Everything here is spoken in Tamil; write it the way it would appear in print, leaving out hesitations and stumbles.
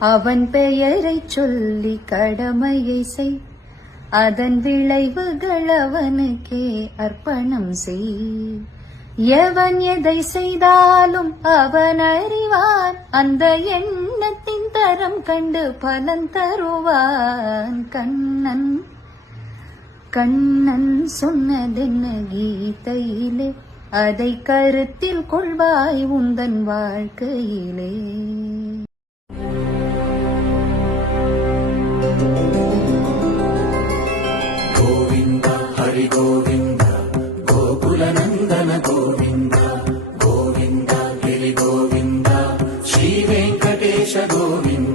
அவன் பெயரைச் சொல்லி கடமையை செய், அதன் விளைவுகள் அவனுக்கே அர்ப்பணம் செய். எவன் எதை செய்தாலும் அவன் அறிவான், அந்த எண்ணத்தின் தரம் கண்டு பலன் தருவான். கண்ணன் கண்ணன் சொன்னதென்ன கீதையிலே, அதை கருத்தில் கொள்வாய் உந்தன் வாழ்க்கையிலே. கோவிந்தா ஹரி கோவிந்தா கோகுலநந்தன கோவிந்தா, கோவிந்தா கிரி கோவிந்தா ஸ்ரீ வெங்கடேஷ கோவிந்தா.